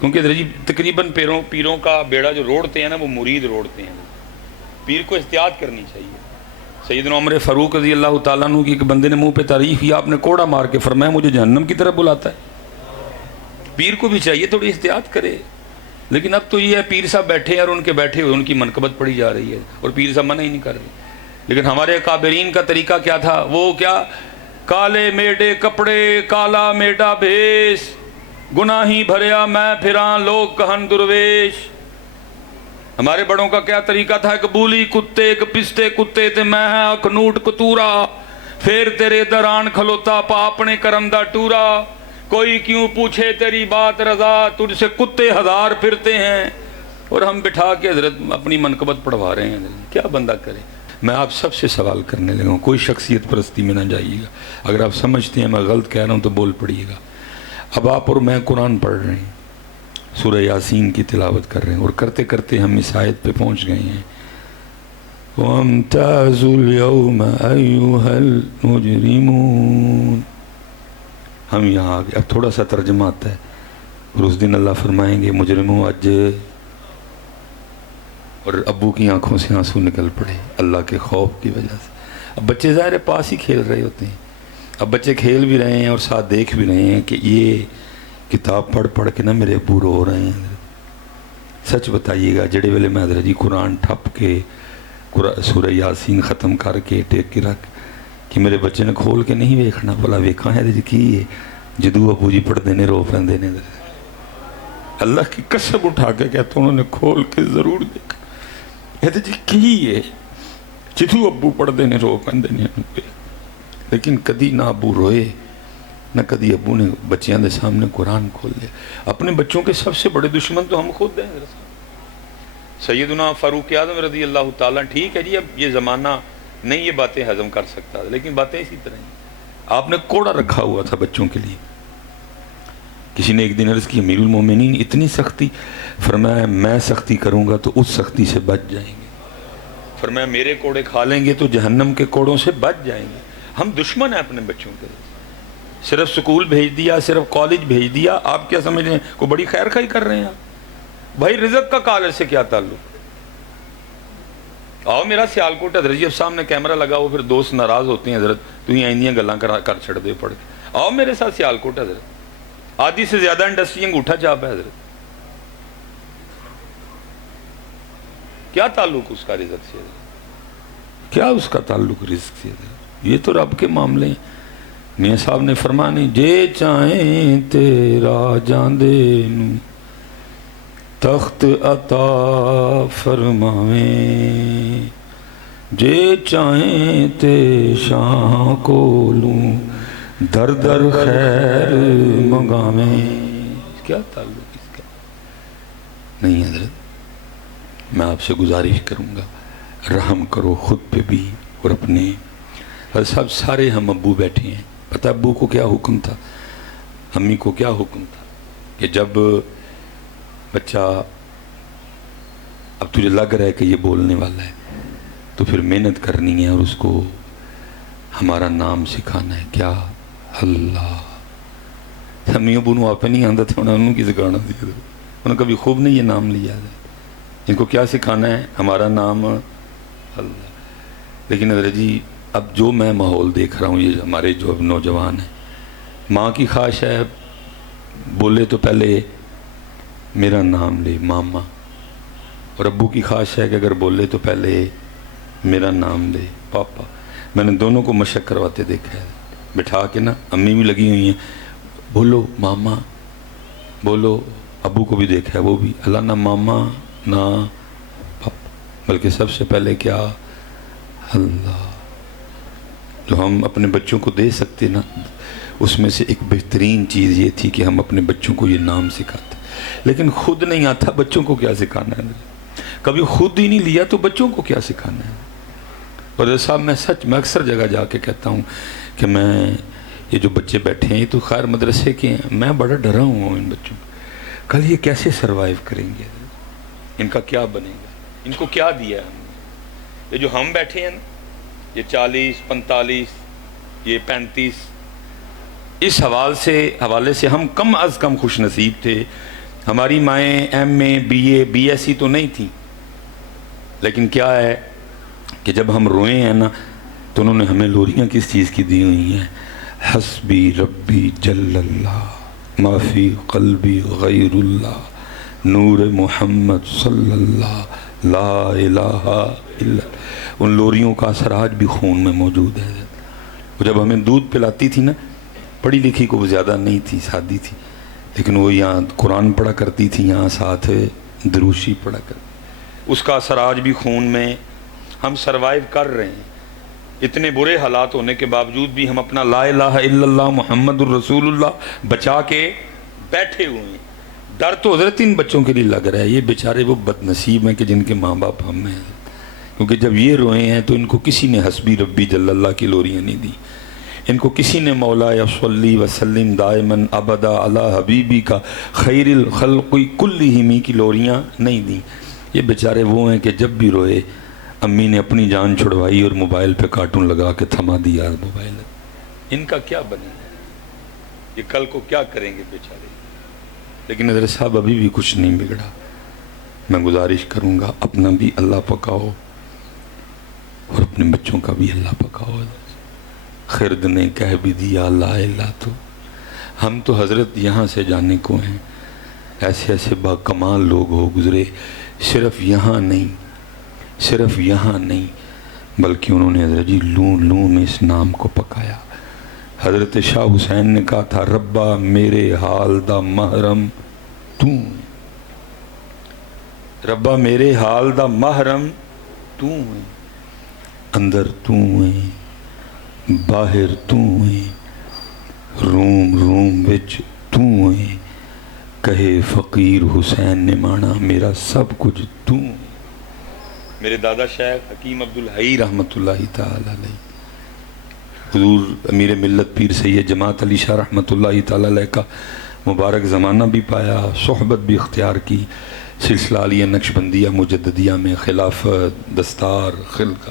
کیونکہ حضرت جی تقریباً پیروں کا بیڑا جو روڑتے ہیں نا وہ مرید روڑتے ہیں. پیر کو احتیاط کرنی چاہیے. سیدنا عمر فاروق رضی اللہ تعالیٰ عنہ کی ایک بندے نے منہ پہ تعریف کیا، آپ نے کوڑا مار کے فرمایا مجھے جہنم کی طرف بلاتا ہے. پیر کو بھی چاہیے تھوڑی احتیاط کرے. لیکن اب تو یہ ہے پیر صاحب بیٹھے ہیں اور ان کے بیٹھے ہوئے ان کی منقبت پڑھی جا رہی ہے اور پیر صاحب منع ہی نہیں کر رہے. لیکن ہمارے اکابرین کا طریقہ کیا تھا؟ وہ کیا، کالے میڈے کپڑے کالا میڈا بھیس، گناہی بھریا میں پھراں لوگ کہن درویش. ہمارے بڑوں کا کیا طریقہ تھا؟ ایک بولی کتے ایک پستے کتے تے میں اکنوٹ کتورا، پھر تیرے دران کھلوتا پا اپنے کرم دا ٹورا. کوئی کیوں پوچھے تیری بات رضا، تجھ سے کتے ہزار پھرتے ہیں. اور ہم بٹھا کے حضرت اپنی منقبت پڑھوا رہے ہیں. کیا بندہ کرے؟ میں آپ سب سے سوال کرنے لگا ہوں، کوئی شخصیت پرستی میں نہ جائیے گا. اگر آپ سمجھتے ہیں میں غلط کہہ رہا ہوں تو بول پڑیے گا. اب آپ اور میں قرآن پڑھ رہے ہیں، سورہ یاسین کی تلاوت کر رہے ہیں، اور کرتے کرتے ہم اس آیت پہ پہنچ گئے ہیں وَامْتَازُوا الْيَوْمَ أَيُّهَا الْمُجْرِمُونَ. ہم یہاں آگے اب تھوڑا سا ترجمہ آتا ہے، اور اس دن اللہ فرمائیں گے مجرموں اج، اور ابو کی آنکھوں سے آنسو نکل پڑے اللہ کے خوف کی وجہ سے. اب بچے ظاہر پاس ہی کھیل رہے ہوتے ہیں. اب بچے کھیل بھی رہے ہیں اور ساتھ دیکھ بھی رہے ہیں کہ یہ کتاب پڑھ پڑھ کے نا میرے ابو رو رہے ہیں. سچ بتائیے گا جڑے ویلے میں حضرت جی قرآن ٹھپ کے سورہ یاسین ختم کر کے ٹیک کے رکھ کہ میرے بچے نے کھول کے نہیں ویکھنا بھلا ویکھاں ہے جی کی ہے جدو ابو جی پڑھتے نے رو پیندے نے. اللہ کی قسم اٹھا کے کہتا انہوں نے کھول کے ضرور دیکھا ہے جی کی ہے جدو ابو پڑھتے نے رو پیندے نے. لیکن کدی نہ ابو روئے نہ کدی ابو نے بچیاں دے سامنے قرآن کھول لیا. اپنے بچوں کے سب سے بڑے دشمن تو ہم خود ہیں. سیدنا فاروق اعظم رضی اللہ تعالیٰ، ٹھیک ہے جی اب یہ زمانہ نہیں یہ باتیں ہضم کر سکتا، لیکن باتیں اسی طرح ہیں. آپ نے کوڑا رکھا ہوا تھا بچوں کے لیے. کسی نے ایک دن عرض کی امیر المومنین اتنی سختی؟ فرمایا میں سختی کروں گا تو اس سختی سے بچ جائیں گے. فرمایا میرے کوڑے کھا لیں گے تو جہنم کے کوڑوں سے بچ جائیں گے. ہم دشمن ہیں اپنے بچوں کے. صرف سکول بھیج دیا، صرف کالج بھیج دیا، آپ کیا سمجھ رہے ہیں کوئی بڑی خیر خواہی کر رہے ہیں آپ؟ بھائی رزق کا کالج سے کیا تعلق؟ آؤ میرا سیالکوٹ حضرت جی اب سامنے کیمرہ لگا ہو پھر دوست ناراض ہوتے ہیں حضرت تو ہی آئندیاں گلاں کر چھڑ دے پڑھ کے. آؤ میرے ساتھ سیالکوٹ حضرت، آدھی سے زیادہ انڈسٹری انگوٹھا چاپ ہے حضرت. کیا تعلق اس کا رزق سے؟ کیا اس کا تعلق رزق سے؟ یہ تو رب کے معاملے ہیں. میاں صاحب نے فرمایا نہیں جے چاہیں تیرا جاندے نو تخت عطا فرماویں، جے چاہیں تے شاہ کو لوں در در خیر منگاویں. کیا تعلق اس کا؟ نہیں حضرت میں آپ سے گزارش کروں گا رحم کرو خود پہ بھی اور اپنے. سب سارے ہم ابو بیٹھے ہیں، پتہ ابو کو کیا حکم تھا، امی کو کیا حکم تھا کہ جب بچہ اب تجھے لگ رہا ہے کہ یہ بولنے والا ہے تو پھر محنت کرنی ہے اور اس کو ہمارا نام سکھانا ہے. کیا؟ اللہ. امی ابو نو آپ نہیں آتا تھا انہوں کی سکھانا تھی، انہوں نے کبھی خوب نہیں یہ نام لیا ہے. ان کو کیا سکھانا ہے؟ ہمارا نام اللہ. لیکن حضرت جی اب جو میں ماحول دیکھ رہا ہوں، یہ ہمارے جو اب نوجوان ہیں، ماں کی خواہش ہے بولے تو پہلے میرا نام لے ماما، اور ابو کی خواہش ہے کہ اگر بولے تو پہلے میرا نام لے پاپا. میں نے دونوں کو مشق کرواتے دیکھا ہے بٹھا کے نا. امی بھی لگی ہوئی ہیں بولو ماما بولو، ابو کو بھی دیکھا ہے وہ بھی اللہ نہ ماما نہ پاپا بلکہ سب سے پہلے کیا؟ اللہ. جو ہم اپنے بچوں کو دے سکتے نا اس میں سے ایک بہترین چیز یہ تھی کہ ہم اپنے بچوں کو یہ نام سکھاتے. لیکن خود نہیں آتا بچوں کو کیا سکھانا ہے؟ کبھی خود ہی نہیں لیا تو بچوں کو کیا سکھانا ہے؟ اور صاحب میں اکثر جگہ جا کے کہتا ہوں کہ میں یہ جو بچے بیٹھے ہیں یہ تو خیر مدرسے کے ہیں، میں بڑا ڈرا ہوں ان بچوں کو. کل یہ کیسے سروائیو کریں گے؟ ان کا کیا بنے گا؟ ان کو کیا دیا ہے ہم نے؟ یہ جو ہم بیٹھے ہیں نا یہ 40 45 یہ 35 اس حوالے سے ہم کم از کم خوش نصیب تھے ہماری مائیں M A B A B S C تو نہیں تھیں، لیکن کیا ہے کہ جب ہم روئے ہیں نا تو انہوں نے ہمیں لوریاں کس چیز کی دی ہوئی ہیں؟ حسبی ربی جل اللہ ما فی قلبی غیر اللہ نور محمد صلی اللہ لا الہ الا۔ ان لوریوں کا اثر آج بھی خون میں موجود ہے۔ وہ جب ہمیں دودھ پلاتی تھی نا، پڑھی لکھی کو وہ زیادہ نہیں تھی، سادی تھی، لیکن وہ یہاں قرآن پڑھا کرتی تھی، یہاں ساتھ دروشی پڑھا کرتی، اس کا اثر آج بھی خون میں۔ ہم سروائیو کر رہے ہیں، اتنے برے حالات ہونے کے باوجود بھی ہم اپنا لا الہ الا اللہ محمد الرسول اللہ بچا کے بیٹھے ہوئے ہیں۔ ڈر تو حضرت ان بچوں کے لیے لگ رہا ہے، یہ بیچارے وہ بد نصیب ہیں کہ جن کے ماں باپ ہم ہیں، کیونکہ جب یہ روئے ہیں تو ان کو کسی نے حسبی ربی جل اللہ کی لوریاں نہیں دی، ان کو کسی نے مولا صلی وسلم دائماً ابدا علی حبیبی کا خیر الخلق کلہم کی لوریاں نہیں دی۔ یہ بیچارے وہ ہیں کہ جب بھی روئے امی نے اپنی جان چھڑوائی اور موبائل پہ کارٹون لگا کے تھما دیا موبائل۔ ان کا کیا بنے گا؟ یہ کل کو کیا کریں گے بیچارے؟ لیکن حضرت صاحب ابھی بھی کچھ نہیں بگڑا۔ میں گزارش کروں گا اپنا بھی اللہ پکاؤ اور اپنے بچوں کا بھی اللہ پکاؤ۔ خرد نے کہہ بھی دیا لا الہ، تو ہم تو حضرت یہاں سے جانے کو ہیں، ایسے ایسے با کمال لوگ ہو گزرے، صرف یہاں نہیں بلکہ انہوں نے حضرت جی لون لون میں اس نام کو پکایا۔ حضرت شاہ حسین نے کہا تھا ربا میرے حال دا محرم تو، ربا میرے حال دا محرم تو ہے، اندر تو ہے باہر تو ہے، روم روم وچ تو ہے، کہے فقیر حسین نے مانا میرا سب کچھ تو۔ میرے دادا شیخ حکیم عبدالحی رحمۃ اللہ تعالی علیہ، حضور امیر ملت پیر سید جماعت علی شاہ رحمۃ اللہ تعالی علیہ کا مبارک زمانہ بھی پایا، صحبت بھی اختیار کی، سلسلہ علیہ نقشبندیہ مجددیہ میں خلافت دستار خلقہ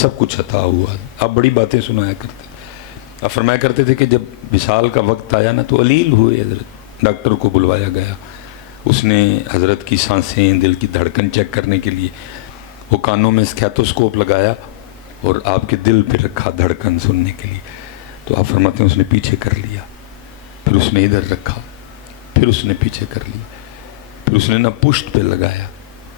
سب کچھ عطا ہوا۔ آپ بڑی باتیں سنایا کرتے، آپ فرمایا کرتے تھے کہ جب وصال کا وقت آیا نا تو علیل ہوئے، حضرت ڈاکٹر کو بلوایا گیا، اس نے حضرت کی سانسیں دل کی دھڑکن چیک کرنے کے لیے وہ کانوں میں اسٹیتھوسکوپ لگایا اور آپ کے دل پہ رکھا دھڑکن سننے کے لیے، تو آپ فرماتے ہیں اس نے پیچھے کر لیا، پھر اس نے ادھر رکھا، پھر اس نے پیچھے کر لیا، پھر اس نے نہ پشت پہ لگایا،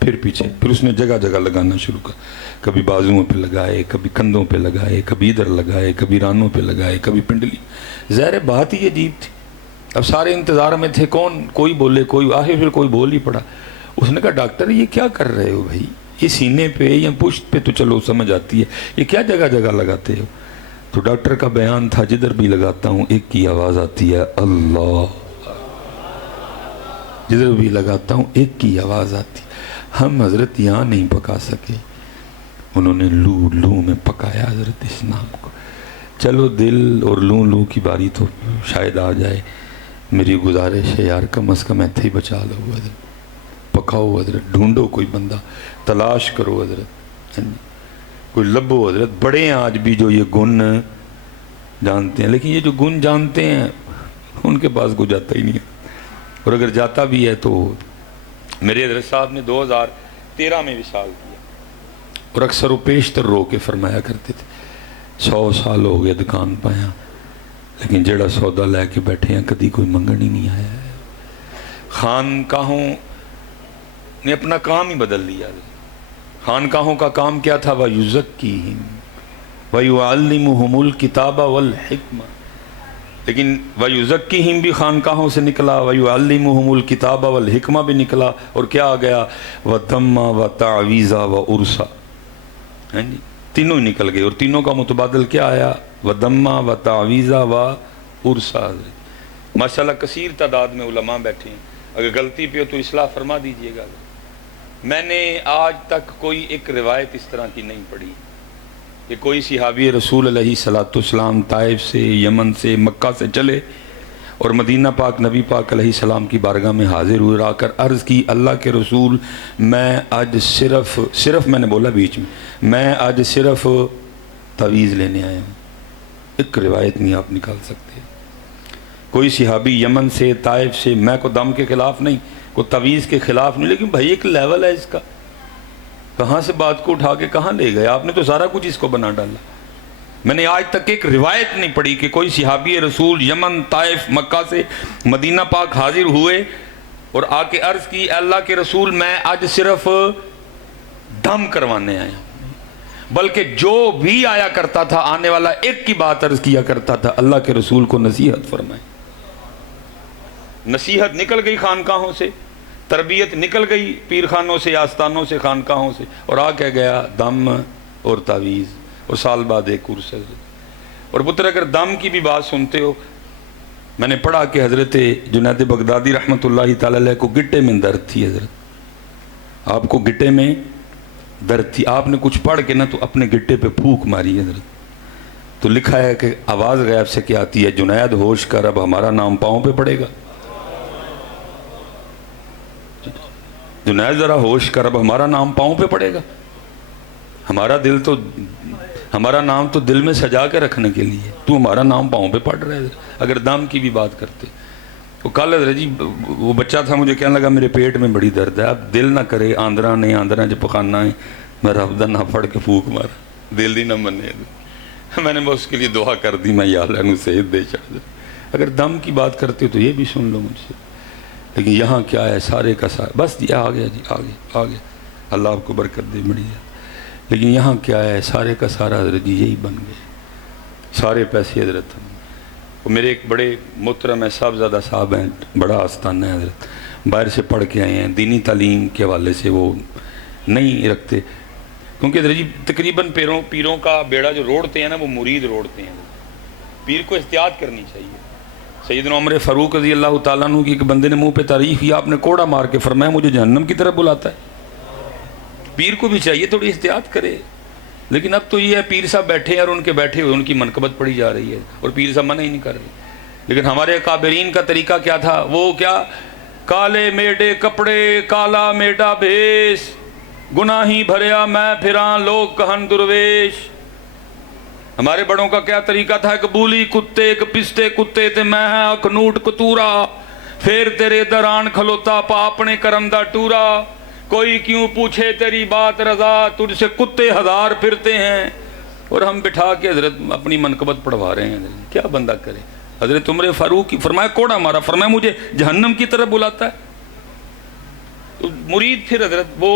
پھر پیچھے، پھر اس نے جگہ جگہ لگانا شروع کر، کبھی بازوؤں پہ لگائے، کبھی کندھوں پہ لگائے، کبھی ادھر لگائے، کبھی رانوں پہ لگائے، کبھی پنڈلی۔ ظاہر بات ہی عجیب تھی، اب سارے انتظار میں تھے، کون کوئی بولے، کوئی آخر پھر کوئی بول ہی پڑا۔ اس نے کہا ڈاکٹر یہ کیا کر رہے ہو بھائی، یہ سینے پہ یا پشت پہ تو چلو سمجھ آتی ہے، یہ کیا جگہ جگہ لگاتے ہو؟ تو ڈاکٹر کا بیان تھا جدھر بھی لگاتا ہوں ایک کی آواز آتی ہے اللہ، جدھر بھی لگاتا ہوں ایک کی آواز آتی ہے۔ ہم حضرت یہاں نہیں پکا سکے، انہوں نے لو لو میں پکایا حضرت اس نام کو۔ چلو دل اور لو لو کی باری تو شاید آ جائے، میری گزارش ہے یار کم از کم ایتھے ہی بچا لو حضرت، پکاؤ حضرت، ڈھونڈو کوئی بندہ، تلاش کرو حضرت، کوئی لبو حضرت۔ بڑے ہیں آج بھی جو یہ گن جانتے ہیں، لیکن یہ جو گن جانتے ہیں ان کے پاس کوئی جاتا ہی نہیں ہے، اور اگر جاتا بھی ہے تو میرے حضرت صاحب نے 2013 میں وصال کیا، اور اکثر و بیشتر رو کے فرمایا کرتے تھے 100 سال ہو گیا دکان پایا، لیکن جڑا سودا لے کے بیٹھے ہیں کدی کوئی منگن ہی نہیں آیا ہے۔ خانقاہوں نے اپنا کام ہی بدل لیا۔ خانقاہوں کا کام کیا تھا؟ وَيُزَكِّيهِمْ وَيُعَلِّمُهُمُ الْكِتَابَ وَالْحِكْمَةَ، لیکن وَيُزَكِّيهِمْ بھی خانقاہوں سے نکلا، وَيُعَلِّمُهُمُ الْكِتَابَ وَالْحِكْمَةَ بھی نکلا، اور کیا آ گیا؟ وَدَمَّ وَتَعْوِيزَ وَأُرْسَ، ہاں جی تینوں ہی نکل گئے، اور تینوں کا متبادل کیا آیا؟ وَدَمَّ وَتَعْوِيزَ وَأُرْسَ۔ ماشاءاللہ کثیر تعداد میں علماء بیٹھے ہیں، اگر غلطی پہ ہو تو اصلاح فرما دیجئے گا۔ میں نے آج تک کوئی ایک روایت اس طرح کی نہیں پڑھی کہ کوئی صحابی رسول علیہ الصلوۃ والسلام طائف سے، یمن سے، مکہ سے چلے اور مدینہ پاک نبی پاک علیہ السلام کی بارگاہ میں حاضر ہوئے، آ کر عرض کی اللہ کے رسول میں آج صرف میں نے بولا بیچ میں آج صرف تعویذ لینے آیا ہوں۔ ایک روایت نہیں آپ نکال سکتے۔ کوئی صحابی یمن سے، طائف سے، میں کو دم کے خلاف نہیں، کوئی تویز کے خلاف نہیں، لیکن بھائی ایک لیول ہے اس کا، کہاں سے بات کو اٹھا کے کہاں لے گئے آپ نے؟ تو سارا کچھ اس کو بنا ڈالا۔ میں نے آج تک ایک روایت نہیں پڑھی کہ کوئی صحابی رسول یمن، طائف، مکہ سے مدینہ پاک حاضر ہوئے اور آ کے عرض کی اے اللہ کے رسول میں آج صرف دم کروانے آیا، بلکہ جو بھی آیا کرتا تھا آنے والا ایک کی بات عرض کیا کرتا تھا، اللہ کے رسول کو نصیحت فرمائے۔ نصیحت نکل گئی خانقاہوں سے، تربیت نکل گئی پیر خانوں سے، آستانوں سے، خانقاہوں سے، اور آ کے گیا دم اور تعویذ، اور سال بعد ایک عرس۔ اور پتر اگر دم کی بھی بات سنتے ہو، میں نے پڑھا کہ حضرت جنید بغدادی رحمۃ اللہ تعالی علیہ کو گٹے میں درد تھی۔ حضرت آپ کو گٹے میں درد تھی، آپ نے کچھ پڑھ کے نا تو اپنے گٹے پہ پھونک ماری حضرت، تو لکھا ہے کہ آواز غیب سے کیا آتی ہے، جنید ہوش کر اب ہمارا نام پاؤں پہ پڑے گا۔ جنید ذرا ہوش کر اب ہمارا نام پاؤں پہ پڑے گا۔ ہمارا نام تو دل میں سجا کے رکھنے کے لیے، تو ہمارا نام پاؤں پہ پڑ رہا ہے۔ اگر دم کی بھی بات کرتے تو کل حضرت جی وہ بچہ تھا، مجھے کہنے لگا میرے پیٹ میں بڑی درد ہے، اب دل نہ کرے آندرا نے آندرا جو پخانا ہے میں رب دا نہ پڑھ کے پھونک مارا، دل دی نہ منے۔ میں نے اس کے لیے دعا کر دی، میں یا اللہ صحت دے چڑھ دے۔ اگر دم کی بات کرتے تو یہ بھی سن لو مجھ سے، لیکن یہاں کیا ہے سارے کا سارا، بس یہ آ گیا جی، آ گیا، اللہ آپ کو برکت دے بڑی ہے۔ لیکن یہاں کیا ہے سارے کا سارا حضرت جی یہی بن گئے، سارے پیسے حضرت ہم۔ وہ میرے ایک بڑے محترم صاحبزادہ صاحب ہیں، بڑا آستانہ ہے حضرت، باہر سے پڑھ کے آئے ہیں، دینی تعلیم کے حوالے سے وہ نہیں رکھتے، کیونکہ حضرت جی تقریباً پیروں کا بیڑا جو روڑتے ہیں نا وہ مرید روڑتے ہیں۔ پیر کو احتیاط کرنی چاہیے۔ سیدنا عمر فاروق رضی اللہ تعالیٰ عنہ کی ایک بندے نے منہ پہ تعریف کیا، آپ نے کوڑا مار کے فرمایا مجھے جہنم کی طرف بلاتا ہے۔ پیر کو بھی چاہیے تھوڑی احتیاط کرے، لیکن اب تو یہ ہے پیر صاحب بیٹھے ہیں اور ان کے بیٹھے ہوئے ان کی منقبت پڑھی جا رہی ہے اور پیر صاحب منع ہی نہیں کر رہے۔ لیکن ہمارے اکابرین کا طریقہ کیا تھا؟ وہ کیا، کالے میڈے کپڑے کالا میڈا بھیس، گناہی بھریا میں پھراں لوگ کہن درویش۔ ہمارے بڑوں کا کیا طریقہ تھا؟ ایک بولی کتے ایک پستے کتے تے میں اکنوٹ کتورا، پھر تیرے دران کھلوتا پا اپنے کرم دا ٹورا، کوئی کیوں پوچھے تیری بات رضا، تجھ سے کتے ہزار پھرتے ہیں۔ اور ہم بٹھا کے حضرت اپنی منقبت پڑھوا رہے ہیں، کیا بندہ کرے؟ حضرت عمر فاروق کی فرمایا کوڑا مارا، فرمایا مجھے جہنم کی طرف بلاتا ہے۔ تو مرید پھر حضرت وہ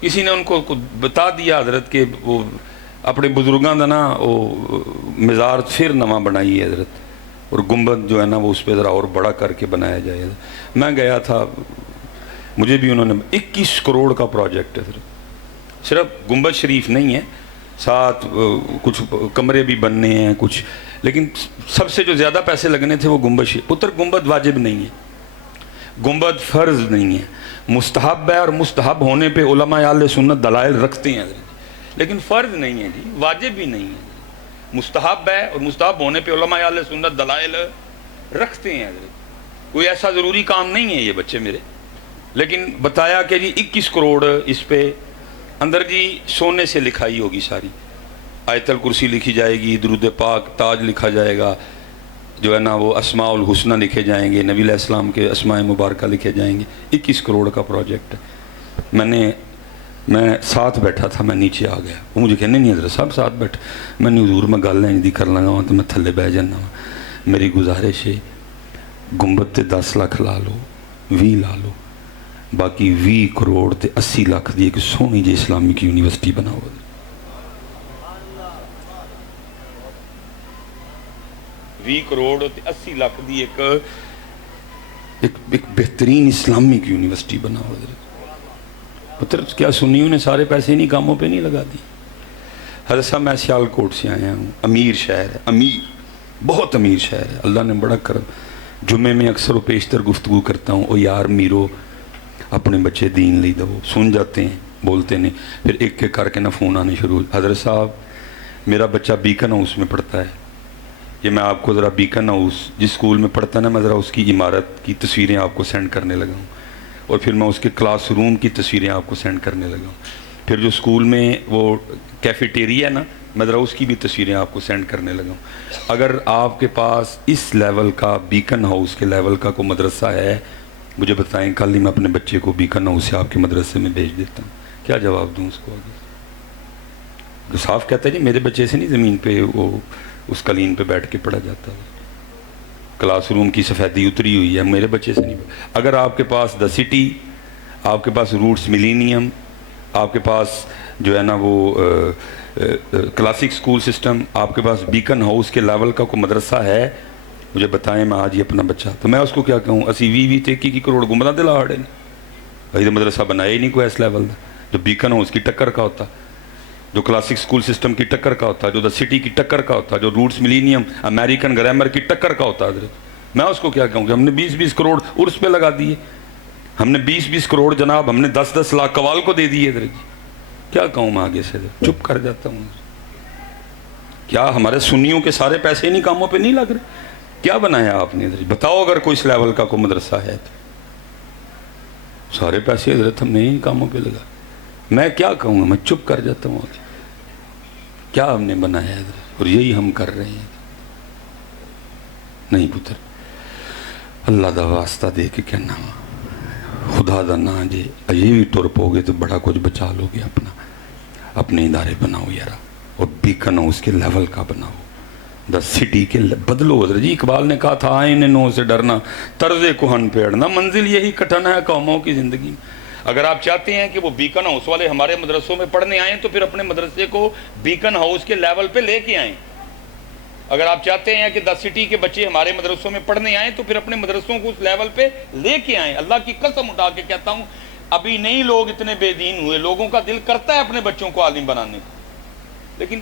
کسی نے ان کو بتا دیا حضرت کہ وہ اپنے بزرگاں دا نا وہ مزار پھر نواں بنائی ہے حضرت، اور گنبد جو ہے نا وہ اس پہ ذرا اور بڑا کر کے بنایا جائے۔ میں گیا تھا، مجھے بھی انہوں نے 21 کروڑ کا پروجیکٹ ہے صرف، صرف گنبد شریف نہیں ہے، ساتھ کچھ کمرے بھی بننے ہیں کچھ، لیکن سب سے جو زیادہ پیسے لگنے تھے وہ گنبد شریف۔ پتر گنبد واجب نہیں ہے، گنبد فرض نہیں ہے، مستحب ہے، اور مستحب ہونے پہ علماء اہل سنت دلائل رکھتے ہیں حضرت، لیکن فرض نہیں ہے جی، واجب بھی نہیں ہے، مستحب ہے، اور مستحب ہونے پہ علماء اہل سنت دلائل رکھتے ہیں حضرت۔ کوئی ایسا ضروری کام نہیں ہے یہ بچے میرے، لیکن بتایا کہ جی 21 کروڑ اس پہ اندر جی سونے سے لکھائی ہوگی ساری، آیت الکرسی لکھی جائے گی، درود پاک تاج لکھا جائے گا، جو ہے نا وہ اسماء الحسنہ لکھے جائیں گے، نبی علیہ السلام کے اسماء مبارکہ لکھے جائیں گے۔ 21 کروڑ کا پروجیکٹ ہے۔ میں ساتھ بیٹھا تھا، میں نیچے آ گیا، وہ مجھے کہنے نہیں حضرت صاحب ساتھ بیٹھ، میں نے حضور میں گل نہیں دی کر لگا ہوں تو میں تھلے بہ جانا ہوں، میری گزارش ہے گنبد تے 10 لاکھ لا لو، 20 لا لو، باقی 20 کروڑ تے 80 لاکھ دی ایک سونی جی اسلامک یونیورسٹی بناؤ۔ 20 کروڑ تے 80 لاکھ دی ایک بہترین اسلامک یونیورسٹی بناؤ۔ پتر کیا سنیوں نے سارے پیسے انہی کاموں پہ نہیں لگا دی؟ حضرت صاحب میں سیال کوٹ سے آیا ہوں، امیر شہر ہے، امیر بہت امیر شہر ہے، اللہ نے بڑا کرم۔ جمعے میں اکثر و بیشتر گفتگو کرتا ہوں، او یار میرو اپنے بچے دین لی دو، سن جاتے ہیں بولتے نہیں، پھر ایک ایک کر کے نہ فون آنے شروع۔ حضرت صاحب میرا بچہ بیکن ہاؤس میں پڑھتا ہے، یہ میں آپ کو ذرا بیکن ہاؤس جس اسکول میں پڑھتا ہے نا، میں ذرا اس کی عمارت کی تصویریں آپ کو سینڈ کرنے لگا ہوں، اور پھر میں اس کے کلاس روم کی تصویریں آپ کو سینڈ کرنے لگا ہوں، پھر جو اسکول میں وہ کیفیٹیریا ہے نا، میں ذرا اس کی بھی تصویریں آپ کو سینڈ کرنے لگا ہوں۔ اگر آپ کے پاس اس لیول کا بیکن ہاؤس کے لیول کا کوئی مدرسہ ہے مجھے بتائیں کل ہی میں اپنے بچے کو بیکن ہاؤس سے آپ کے مدرسے میں بھیج دیتا ہوں، کیا جواب دوں اس کو آگے؟ جو صاف کہتا ہے جی میرے بچے سے نہیں زمین پہ وہ اس قالین پہ بیٹھ کے پڑھا جاتا ہے، کلاس روم کی سفیدی اتری ہوئی ہے، میرے بچے سے نہیں۔ اگر آپ کے پاس دا سٹی، آپ کے پاس روٹس ملینیم، آپ کے پاس جو ہے نا وہ کلاسک سکول سسٹم، آپ کے پاس بیکن ہاؤس کے لیول کا کوئی مدرسہ ہے، مجھے بتائیں میں آج ہی اپنا بچہ، تو میں اس کو کیا کہوں؟ اسی وی تے کی کروڑ گمراہ دلا ہڑے نے بھائی، تو مدرسہ بنایا ہی نہیں کوئی اس لیول دا جو بیکن ہاؤس کی ٹکر کا ہوتا، جو کلاسک سکول سسٹم کی ٹکر کا ہوتا، جو دا سٹی کی ٹکر کا ہوتا، جو روٹس ملینیم امریکن گرامر کی ٹکر کا ہوتا حضرت۔ میں اس کو کیا کہوں کہ ہم نے 20-20 کروڑ عرس پہ لگا دیے، ہم نے 20-20 کروڑ جناب ہم نے 10-10 لاکھ قوال کو دے دیے حضرت جی، کیا کہوں میں آگے سے؟ چپ کر جاتا ہوں۔ کیا ہمارے سنیوں کے سارے پیسے انہی کاموں پہ نہیں لگ رہے؟ کیا بنایا آپ نے حضرت؟ بتاؤ اگر کوئی اس لیول کا کوئی مدرسہ ہے تو سارے پیسے حضرت ہم نے انہی کاموں پہ لگا، میں کیا کہوں گا؟ میں چپ کر جاتا ہوں آگے۔ کیا ہم نے بنایا ہے حضرت؟ اور یہی ہم کر رہے ہیں۔ نہیں پتر، اللہ دا واسطہ دے کے کہنا خدا دا نا جے یہ بھی ٹر پو گے تو بڑا کچھ بچا لو گے اپنا، اپنے ادارے بناؤ یارا، اور بیکن ہاؤس کے لیول کا بناؤ، دا سٹی کے بدلو حضرت جی۔ اقبال نے کہا تھا آئین نو سے ڈرنا طرز کہن پیڑنا، منزل یہی کٹن ہے قوموں کی زندگی میں۔ اگر آپ چاہتے ہیں کہ وہ بیکن ہاؤس والے ہمارے مدرسوں میں پڑھنے آئیں تو پھر اپنے مدرسے کو بیکن ہاؤس کے لیول پہ لے کے آئیں۔ اگر آپ چاہتے ہیں کہ دا سٹی کے بچے ہمارے مدرسوں میں پڑھنے آئیں تو پھر اپنے مدرسوں کو اس لیول پہ لے کے آئیں۔ اللہ کی قسم اٹھا کے کہتا ہوں ابھی نہیں لوگ اتنے بے دین ہوئے، لوگوں کا دل کرتا ہے اپنے بچوں کو عالم بنانے کو، لیکن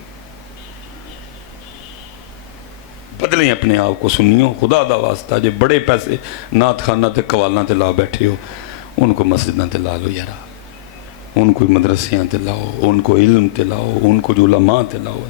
بدلیں اپنے آپ کو۔ سنیوں خدا دا واسطہ جے بڑے پیسے نعت خانہ تے قوالاں تے لا بیٹھے ہو، ان کو مسجداں تے لا لو یارا، ان کو مدرسیاں تے لاؤ، ان کو علم تے لاؤ، ان کو علماء تے لاؤ۔